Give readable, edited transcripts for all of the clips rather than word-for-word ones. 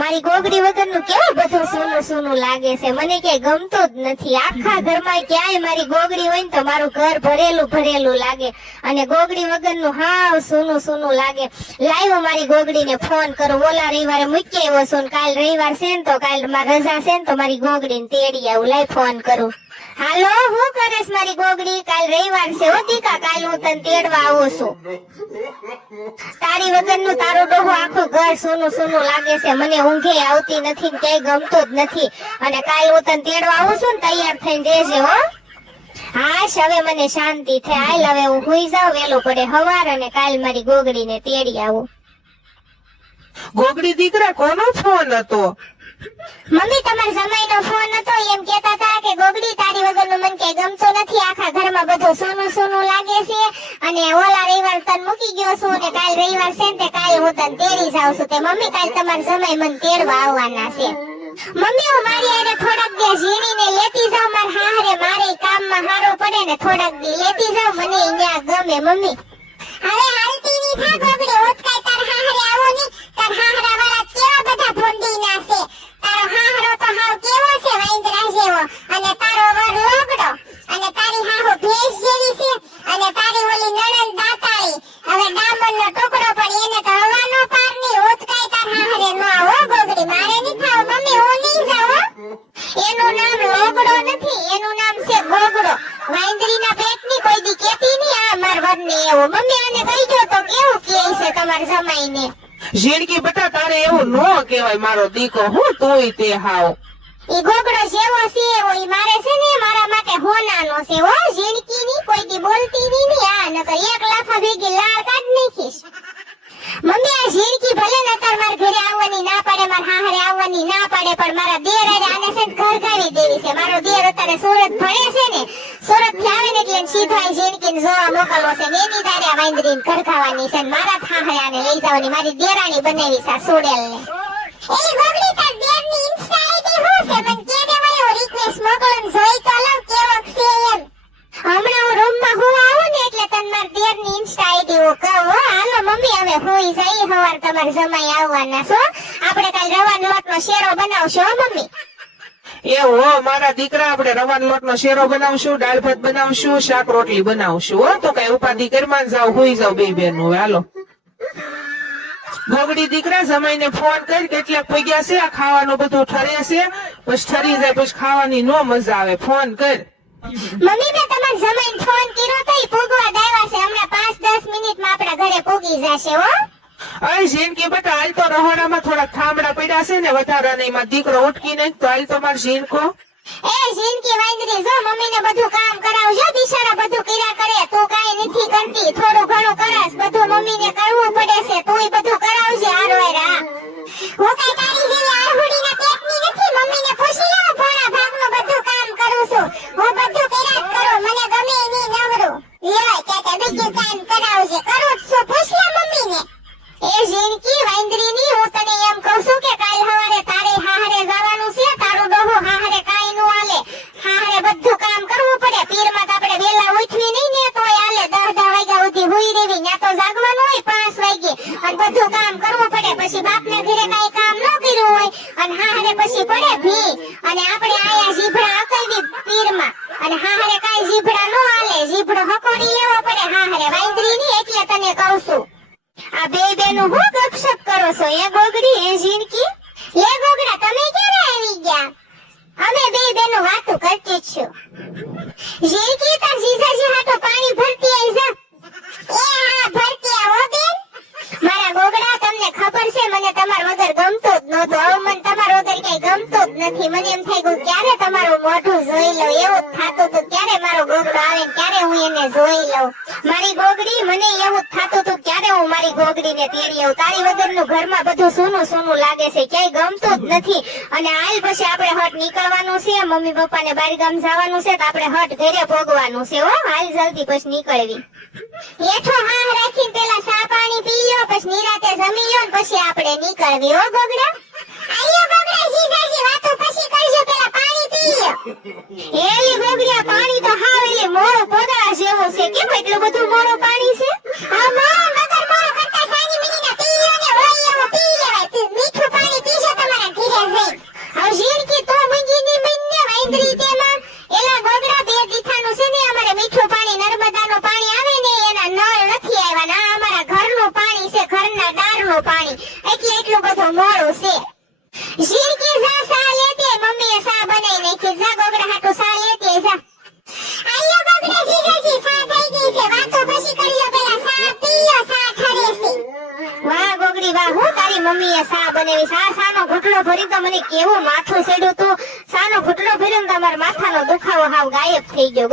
મારી ગોગડી વગરનું કેવું બધું સૂનું સૂનું લાગે છે, મને ક્યાંય ગમતું જ નથી. આખા ઘરમાં ક્યાંય મારી ગોગડી હોય ને તો મારું ઘર ભરેલું ભરેલું લાગે, અને ગોગડી વગરનું હાવ સૂનું સૂનું લાગે. લાવ્યો મારી ગોગડીને ફોન કરું, ઓલા રવિવારે મૂકી આવ્યો છું, કાલ રવિવાર છે ને તો કાલ મારી રજા છે ને તો મારી ગોગડીને તેડી આવું, લાઈ ફોન કરું. હાલો, હું કરેશ મારી ગોગડી? કાલ રવિવાર છે હો દીકા, કાલ હું તને તેડવા આવું છું. તારી વગરનું તારું ડોહું આખું ઘર સૂનું સૂનું લાગે છે, મને ઊંઘે આવતી નથી, ક્યાંય ગમતું જ નથી. અને કાલ હું તને તેડવા આવું છું ને, તૈયાર થઈને રહેજે હો. હાશ, હવે મને શાંતિ થાય. હાલ હવે હું હુઈ જાઉં, વેલું પડે હવાર, અને કાલ મારી ગોગડીને તેડી આવું. ગોગડી દીકરા, કોનો ફોન હતો? મમ્મી, તમારા જમાઈનો ફોન હતો. એમ કેતા હતા કે ગોગડી, તારી વગરનું મન કઈ ગમતું નથી, આખા ઘરમાં બધું સૂનું સૂનું લાગે છે, અને ઓલા રવિવાર તને મૂકી ગયો છું, ને કાલ રવિવાર છે ને તે કાલ હું તને તેડી જાઉં છું. તે મમ્મી, કાલ તમારા જમાઈ મને તેડવા આવવાના છે. મમ્મી, હું મારી આને થોડાક દી ઝીણીને લેતી જાઉં મારા હાહરે, મારે કામમાં હારું પડે ને, થોડાક દી લેતી જાઉં, મને અહીંયા ગમે. મમ્મી, હવે હાલતી ની થા ગોગડી, ઓતકાય તાર હાહરે આવો ની, તાર હાહરા વાળા કેવા બધા ભોંડીના છે. તારો હાહરો તો હાવ કેવો છે, વાંદરા જેવો, અને તારો વર લોગડો, અને તારી હાહુ ભેંસ જેવી છે, અને તારી ઓલી નણંદ દાતાળી, હવે ડામરનો ટુકડો પણ એને તો હવાનો પાર ની. ઓતકાય તાર હાહરે નો આવો ગોગડી, મારે ની થાવ. મમ્મી, હું નહીં જાઉં. એનું નામ લોગડો નથી, એનું નામ છે ગોગડો. વાંદરીના પેટની કોઈ દી કેતી ની આ માર વરને એવો. મમ્મી, આને કહી દો તો કેવું કહે છે તમાર જમાઈને. ઝીણકી બેટા, તારે એવું નો કહેવાય મારો દીકો, હું તોય તે હાવ. ઈ ગોગડો જેવો છે એવો ઈ મારે છે ને, મારા માટે હોનાનો છે હો. ઝીણકી ની કોઈ દી બોલતી ની આ નકર એક લાફા ભેગી લાળ કાઢ નાખીશ. મમ્મી, આ ઝીણકી ભલે ને તાર માર ઘરે આવવાની ના પાડે, માર હાહરે આવવાની ના પાડે, પણ મારા દેર આને છે ને ઘર ગાવી દેવી છે. મારો દેર અત્યારે સુરત ભણે છે ને, સુરત થી આવે ને એટલે સીધો આ ઝીણકીને જોવા મોકલવો છે, ને એની તારે આ વાંદરીને ઘર ખાવાની છે, ને મારા હાહરે આને લઈ જવાની, મારી દેરાણી બનાવી છે સોડેલ ને. એલી ગોગડી, તાર દેરની ઇન્સ્ટા આઈડી હું છે? મને કે દે, મને હું રિક્વેસ્ટ મોકલું, જોઈ તો લઉં કેવો છે એમ. હમણાં હું રૂમમાં હું આવું ને એટલે તને માર દેરની ઇન્સ્ટા આઈડી હું કહું હો. હાલો મમ્મી, હવે હુઈ જઈ, હવાર તમાર જમાઈ આવવાના છો. આપણે કાલ રવાનો લોટનો શેરો બનાવશો હો મમ્મી. એવું હો મારા દીકરા, આપણે રવાનો લોટનો શેરો બનાવશું, દાળ ભાત બનાવશું, શાક રોટલી બનાવશું હો. તો કઈ ઉપાધિ કરવાન જાવ, હુઈ જાવ બે બેન. હવે હાલો ગોગડી દીકરા, જમાઈને ફોન કર, કેટલાક પગ્યા છે, આ ખાવાનું બધું ઠરે છે, પછી ઠરી જાય પછી ખાવાની નો મજા આવે. ફોન કર. મમ્મી, મેં તમાર જમાઈને ફોન કર્યો તો ઈ પૂગવા દાવ્યા છે, હમણાં 5-10 મિનિટમાં આપણા ઘરે પૂગી જશે હો. અરે ઝીણકી બેટા, હાલ તો રહોડામાં થોડાક થાંભડા પડ્યા છે ને વધારાના, એમાં દીકરો ઉઠકી નહીં તો હાલ તો માર ઝીણકો. એ ઝીણકી વાંદરી, જો મમ્મીને બધું કામ કરાવજો, બિચારા બધું કર્યા કરે, તું કાઈ નથી કરતી, થોડું ઘણું કરસ, બધું મમ્મીને કરવું પડે છે, તુંય બધું કરાવજે હારવારા. હું કઈ તારી જેવી આહુડીના પેટની નથી, મમ્મીને પૂછી લો, થોડા ભાગનું બધું કામ કરું છું, હું બધું કર્યા જ કરું, મને ગમે નહીં નવરું. લ્યો કે બીજું કામ કરાવજે, કરું જ છું, પૂછ લે મમ્મીને. એ ઝીણકી વાંદરીની, હું તને એમ કહું છું કે કાલ સવારે તારે હાહરે જવાનું છે, તારું ડોહું હાહરે કાઈ નો હાલે, હાહરે બધું કામ કરવું પડે. પીરમાં તો આપણે વેલા ઉઠવી નહીં ને તોય હાલે, 10 વાગ્યા સુધી હુઈ રહેવી, ત્યાં તો જાગવાનું હોય 5 વાગે, અને બધું કામ કરવું પડે. પછી બાપના ઘરે કાઈ કામ ન કર્યું હોય અને હાહરે પછી પડે ભી, અને આપણે આયા જીભડા અકલવી પીરમાં, અને હાહરે કાઈ જીભડા નો હાલે, જીભડો હકોડી લેવો પડે હાહરે વાંદરીની. એટલે તને કહું છું. આ બે બેનું હું ગપશપ કરો છો? એ ગોગડી, એ ઝીણકી. લે ગોગડા, તમે ક્યારે આવી ગયા? અમે બે બેનું વાતો કરતી છું. ઝીણકી, તાર જીજાજી હાટો પાણી ભરતી આવી જા. એ હા, ભરતી આવો બેન. મારા ગોગડા, તમને ખબર છે મને તમાર વગર ગમતો જ નહોતો, હવે મને તમાર વગર કઈ ગમતો જ નથી. મને એમ થઈ ગયું ક્યારે તમારું મોઢું જોઈ લઉં, એવું જ થાતું હતું ક્યારે મારો ગોગડો આવે ને ક્યારે હું એને જોઈ લઉં. મારી ગોગડી, મને એવું જ થાતું હતું ક્યારે હું મારી ગોગડીને તેડી આવું. તારી વગરનું ઘરમાં બધું સૂનું સૂનું લાગે છે, ક્યાંય ગમતું જ નથી. અને હાલ પછી આપણે હટ નીકળવાનું છે, મમ્મી પપ્પાને બાર ગામ જવાનું છે, તો આપણે હટ ઘરે ભોગવાનું છે હો. હાલ જલ્દી પછી નીકળવી. હેઠો હા રાખીને પેલા ચા પાણી પી લો, પછી નિરાતે જમી લો, પછી આપણે નીકળવી હો ગોગડા. આયો ગોગડા, જીજાજી વાતો પછી કરજો, પેલા પાણી પી લો. એલી ગોગડિયા, પાણી તો હાવ એલી મોળો પોદળા જેવું છે, કેમ એટલું બધું મોળું પાણી છે? આ મોળો મગર મોળો કરતા સાની મિનીના પી લો ને, હોય એવો પી લેવાય. મીઠું પાણી પીજો તમારા મોડું છે. ઝીણકી જા સા લેતી મમ્મીએ સા બનાવી નાખી. જા ગોગડા હાટુ સા લેતી જા. આયો ગોગડા જીજાજી સા થઈ ગઈ છે. વાતો પછી કર્યો પેલા સા પીયો સા ઠરે છે. વાહ ગોગડી વાહ, હું તારી મમ્મીએ સા બનાવી. સાનો ઘૂંટડો ભરી તો મને કેવું માથું સેડ્યું તું. સાનો ઘૂંટડો ભર્યો ને તમારા માથાનો દુખાવો હાવ ગાયબ થઈ ગયો.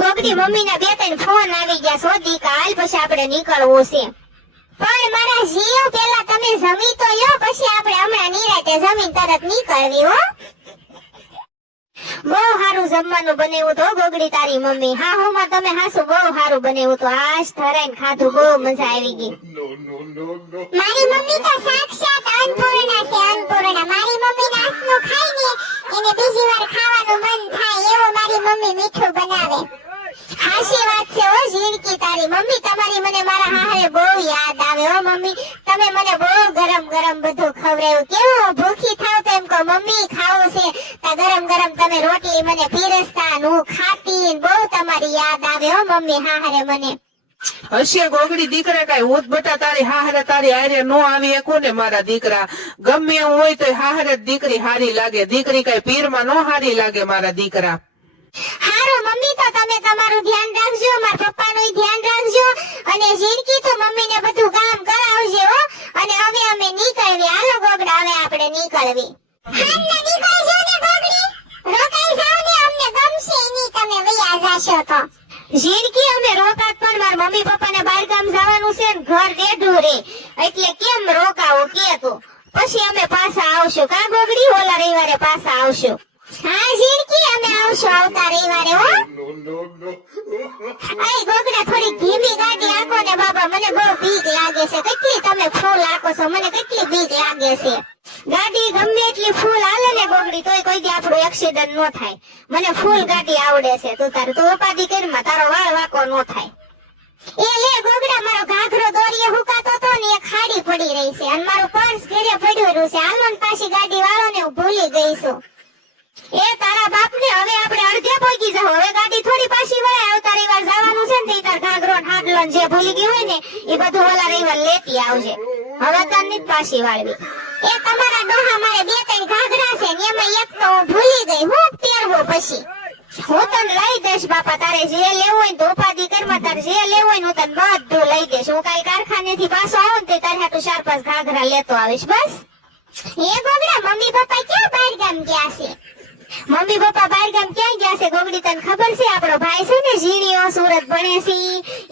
ગોગડી મમ્મીના 2-3 ફોન આવી ગયા. સોદી કાલ પછી આપણે નીકળવું છે. પણ મારા જીવ પેલા તમે જમી તો લ્યો, પછી આપણે હમણાં નિરાતે જમીન તરત નીકળવી હો. બહુ સારું જમવાનું બનાવ્યું તો ગોગડી તારી મમ્મી. હા હું માં તમે હાસુ બહુ સારું બનાવ્યું તો. આજ ધરાઈને ખાધું, બહુ મજા આવી ગઈ. મારી મમ્મી તો સાક્ષાત અન્નપૂર્ણા છે, અન્નપૂર્ણા. મારી મમ્મીના હાથનું ખાઈને એને બીજી વાર ખાવાનું મન થાય એવું મારી મમ્મી મીઠું બનાવે. હાશી વાત છે હો ઝીણકી તારી મમ્મી. તમારી મને મારા હારે બહુ યાદ આવે હો મમ્મી. તમે મને બહુ ગરમ ગરમ બધું ખવડાવ્યું. કેવું ભૂખી થાવ તો એમ કહો મમ્મી ખાવું છે, તા ગરમ ગરમ તમે રોટલી મને પીરસતા ને હું ખાતી. બહુ તમારી યાદ આવે હો મમ્મી હારે મને. હશે ગોગડી દીકરા કઈ હોત બટા તારી હાહરે તારી હારે નો આવી શકો ને મારા દીકરા. ગમે એવું હોય તો હાહરે દીકરી હારી લાગે. દીકરી કઈ પીરમાં નો હારી લાગે મારા દીકરા. હારું મમ્મી, તો તમે તમારું ધ્યાન રાખજો, મારા પપ્પાનું ધ્યાન રાખજો. અને ઝીણકી તો મમ્મીને બધું કામ કરાવજો હો. અને હવે અમે નીકળવી. હાલો ગોગડા હવે આપણે નીકળવી. હાલને નીકળજો ને ગોગડી. રોકાઈ જાવ ને, અમને ગમશે નહીં તમે વયા જાશો તો. ઝીણકી અમે રોકાત પણ મારા મમ્મી પપ્પાને બહાર ગામ જવાનું છે ને ઘર રેઢું રે, એટલે કેમ રોકાવો કે તો. પછી અમે પાછા આવશું. કા ગોગડી ઓલા રવિવારે પાછા આવશું. હા ઝીણકી અમે આવશું આવતા રવિવારે હો. આય ગોગડા થોડી ધીમી ગાડી આંકો ને બાબા, મને બહુ બીક લાગે છે. કેટલી તમે ફૂલ આંકો છો, મને કેટલી બીક લાગે છે. ગાડી ગમે એટલી ફૂલ હાલે ને ગોગડી તોય કોઈ દી આપણું એક્સિડન્ટ નો થાય. મને ફૂલ ગાડી આવડે છે. તું તારે તું ઉપાધિ કરીમાં તારો વાળ વાકો નો થાય. એ લે ગોગડા મારો ઘાઘરો દોરીએ હુકાતો તો ને એક ખાડી પડી રહી છે અને મારું પર્સ ઘરે પડ્યું રહ્યું છે. હાલો ને પાછી ગાડી વાળો ને હું ભૂલી ગઈ છું. એ તારા બાપ ને હવે આપણે અડધે પહોંચી જાવ. હવે ગાડી થોડી પાછી વળે. આવતા રવિવાર જવાનું છે ને તાર ઘાઘરો હાડલો જે ભૂલી ગયું હોય ને એ બધું ઓલા રવિવાર લેતી આવજે. હવે તાર ની પાછી વાળવી. એ તમારા ડોહા મારે 2-3 ઘાઘરા છે ને એમાં એક તો હું ભૂલી ગઈ. હું પહેરવો પછી હું તને લઈ દઈશ બાપા. તારે જે લેવું હોય તો ઉપાધિ કરમાં, તારે જે લેવું હોય હું તને બધું લઈ દઈશ. હું કઈ કારખાને થી પાછો આવું ને તારે હાટુ 4-5 ઘાઘરા લેતો આવીશ બસ. એ ગોગડા મમ્મી પપ્પા ક્યાં બહાર ગામ ગયા છે? મમ્મી પપ્પા બહાર ગામ ક્યાં ગયા છે ગોગડી તને ખબર છે? આપણો ભાઈ છે ને ઝીણીઓ સુરત ભણે છે,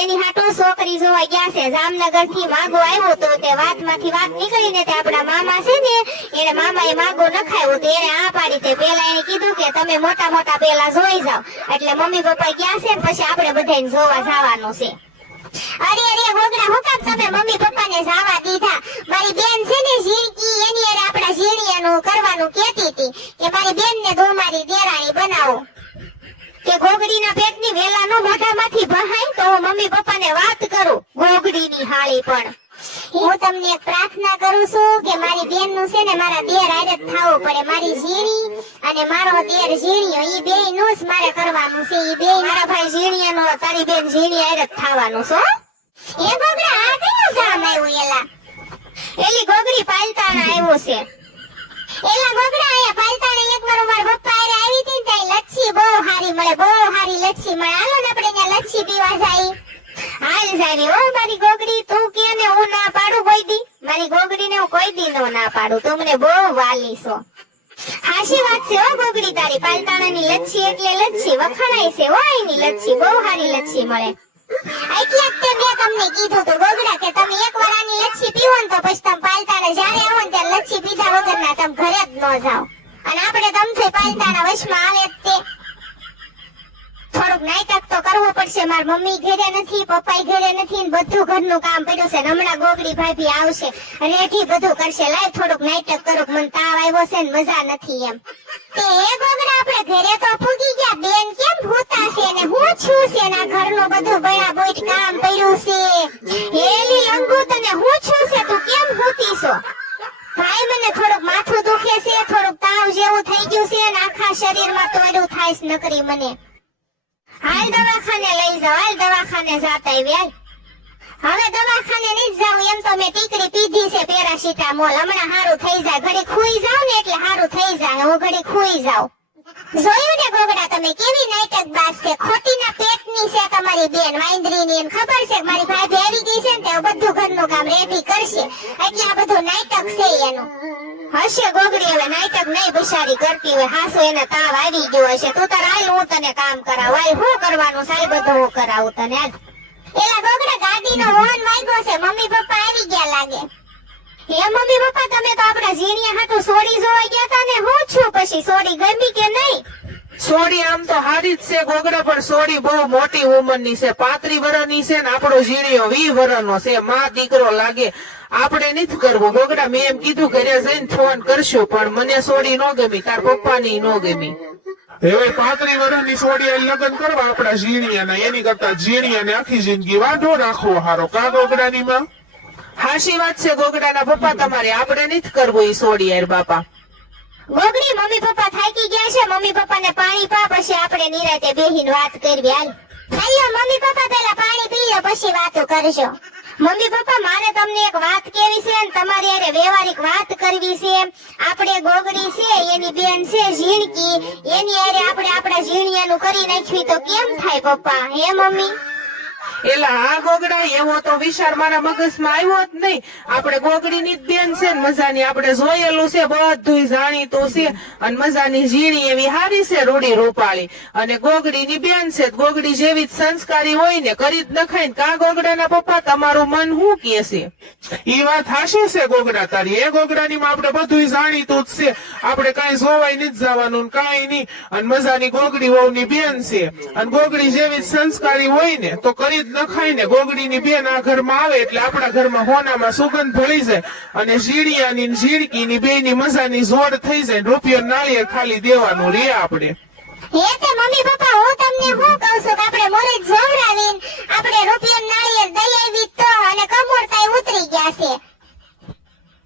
એની હાટુ છોકરી જોવા ગયા છે. જામનગર થી માગો આવ્યો તો તે વાતમાંથી વાત નીકળીને તે આપણા મામા છે ને એને મામાએ માગો નખાયો તો એને આ પાડી. તે પેલા એને કીધું કે તમે મોટા મોટા પેલા જોઈ જાવ. એટલે મમ્મી પપ્પા ગયા છે ને પછી આપણે બધાને જોવા જવાનું છે. અરે અરે ગોગડા હું કામ તમે મમ્મી પપ્પાને જવા દીધા? મારી બેન છે ને ઝીણકી એની અરે આપણા ઝીણીયાનું કરવાનું કહેતી હતી કે મારી બેનને દોમારી દેરાણી બનાવો. કે ગોગડીના પેટની વેલાનો મોઢામાંથી બહાય તો હું મમ્મી પપ્પાને વાત કરું. ગોગડીની હાળી પણ હું તમને એક પ્રાર્થના કરું છું કે મારી બેનનું છે ને મારા દેર હારે જ થાવું પડે. મારી ઝીણી અને મારો દેર ઝીણીયો ઈ બેયનું જ મારે કરવાનું છે. ઈ બેય મારા ભાઈ ઝીણીયાનો તારી બેન ઝીણી હારે જ થાવાનું છે. એ ગોગડા આ કયું ગામ આવ્યું? એલી ગોગડી પાલતાણા આવ્યો છે. એલા ગોગડા આયા પાલતાણા એક વાર મારા પપ્પા હારે આવી હતી ને ત્યાં લચ્છી બહુ હારી મળે, બહુ હારી લચ્છી મળે. હાલો ને આપણે ત્યાં લચ્છી પીવા જાય. હાલ જાવી હો મારી ગોગડી. તું કે ને હું ના પાડું કોઈ દી? મારી ગોગડી ને હું કોઈ દી નો ના પાડું. તું મને બહુ વાલી છો. હાશી વાત છે હો ગોગડી તારી. પાલતાણાની લચ્છી એટલે લચ્છી વખણાય છે હો. એની લચ્છી બહુ હારી લચ્છી મળે. એટલે જ તે મેં તમને કીધું તો ગોગડા કે તમે એકવાર આની લચ્છી પીવો ને તો પછી તમે પાલતાણા જ્યારે આવો ને ત્યારે લચ્છી પીધા વગરના તમે ઘરે જ ન જાઓ. અને આપણે તમથી પાલતાણા વશમાં આવે જ તે. થોડુંક નાટક તો કરવું પડશે. મારી મમ્મી ઘરે નથી, પપ્પા ઘરે નથી, બધું ઘરનું કામ પડ્યું છે. હમણાં ગોગડી ભાભી આવશે રેઠી બધું કરશે. લાય થોડુંક નાટક કરું. મને તાવ આવ્યો છે ને મજા નથી એમ. તે એ ગોગડા આપણે ઘરે તો ફૂગી ગયા. બેન કેમ ભૂતા છે ને હું છું છે ને ઘરનું બધું બળા બોઈટ કામ પડ્યું છે. એલી લંગુ તને હું છું છે તું કેમ ભૂતી છો? ભાઈ મને થોડુંક માથું દુખે છે, થોડુંક તાવ જેવું થઈ ગયું છે ને આખા શરીરમાં તો એડું થાય છે નકરી મને. હાલ દવાખાને લઈ જાવ. હાલ દવાખાને જાતા આવી. હવે દવાખાને નહીં જાવ એમ તો મેં ટીકડી પીધી છે પેરાસિટામોલ હમણાં હારું થઈ જાય ઘડી ખુઈ જાવ ને એટલે હારું થઈ જાય હું ઘડી ખુઈ જાવ જોયું ને ગોગડા તમે કેવી નાટક બાજ છે ખોટીના પેટની છે તમારી બેન વાંદરીની એમ ખબર છે કે મારી ભાભી આવી ગઈ છે ને તે બધું ઘરનું કામ રેડી કરશે એટલે આ બધું નાટક છે એનું હશે ગોગડી હવે નાટક નહીં બિચારી કરતી હોય હાસો એને તાવ આવી ગયો હશે તું તાર હાલ હું તને કામ કરાવ હાલ શું કરવાનું સાહેબ બધું હું કરાવું તને હાલ એલા ગોગડા ગાડીનો હોર્ન વાગ્યો છે મમ્મી પપ્પા આવી ગયા લાગે હે મમ્મી પપ્પા તમે તો આપણા ઝીણિયા હાટુ સોડી જોવા ગયા તા ને હું છું પછી સોડી ગમી કે નહીં સોડી આમ તો હારી જ છે ગોગડા પણ સોડી બહુ મોટી ઉંમરની છે 35 વર્ષની છે ને આપણો ઝીણીયો 20 વર્ષનો છે માં દીકરો લાગે આપણે નથી કરવું ગોગડા મેં એમ કીધું ઘરે જઈને ફોન કરશું પણ મને સોડી નો ગમી તાર પપ્પાની નો ગમી હવે 35 વર્ષની સોડીએ લગ્ન કરવા આપણા ઝીણિયાના એની કરતા ઝીણિયાને આખી જિંદગી વાંઢો રાખવો હારો કા ગોગડાની માં હાશી વાત છે ગોગડાના પપ્પા તમારે આપણે નથી કરવું ઈ સોડી યાર બાપા ગોગડી મમ્મી પપ્પા થાકી ગયા છે મમ્મી પપ્પાને પાણી પા પછી આપણે નિરાતે બેહીને વાત કરવી હાલ ચાલો મમ્મી પપ્પા પહેલા પાણી પી લો પછી વાતો કરજો મમ્મી પપ્પા મારે તમને એક વાત કેવી છે અને તમારી હારે વ્યવહારિક વાત કરવી છે આપણે ગોગડી છે એની બેન છે ઝીણકી એની હારે આપણે આપણા ઝીણિયાનું કરી નાખ્યું તો કેમ થાય પપ્પા હે મમ્મી એલા આ ગોગડા એવો તો વિચાર મારા મગજમાં આવ્યો જ નહીં આપણે ગોગડીની જ બેન છે ને મજાની આપણે જોયેલું છે બધું જાણીતું છે અને મજાની ઝીણી એવી હારી છે રૂડી રૂપાળી અને ગોગડીની બેન છે ગોગડી જેવી જ સંસ્કારી હોય ને કરી જ નખાય ને કા ગોગડાના પપ્પા તમારું મન શું કે છે ઈ વાત હાશી છે ગોગડા તારી એ ગોગડાની માં આપણે બધું જાણીતું જ છે આપણે કાંઈ જોવાય નથી જવાનું કાંઈ નહીં અને મજાની ગોગડી વહુની બેન છે અને ગોગડી જેવી જ સંસ્કારી હોય ને તો કરી જ નખાય ને ગોગડીની બેન આ ઘરમાં આવે એટલે આપણા ઘરમાં હોનામાં સુગંધ ભળી જાય અને ઝીણિયાની ને ઝીણકીની બેયની મજાની જોડ થઈ જાય રૂપિયો નાળિયેર ખાલી દેવાનું રે આપણે હે તે મમ્મી પપ્પા હું તમને શું કહું છું કે આપણે મોરે જોવડાવીને આપણે રૂપિયા નાળિયેર દઈ આવી તો અને કમોરતાય ઉતરી ગયા છે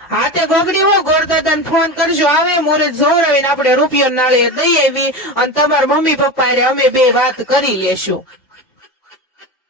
હા તે ગોગડી હો ગોરદાદાને ફોન કરજો આવે મોરે જોવરાવીને આપણે રૂપિયો નાળિયેર દઈ આવી અને તમારા મમ્મી પપ્પા હારે અમે બે વાત કરી લેશું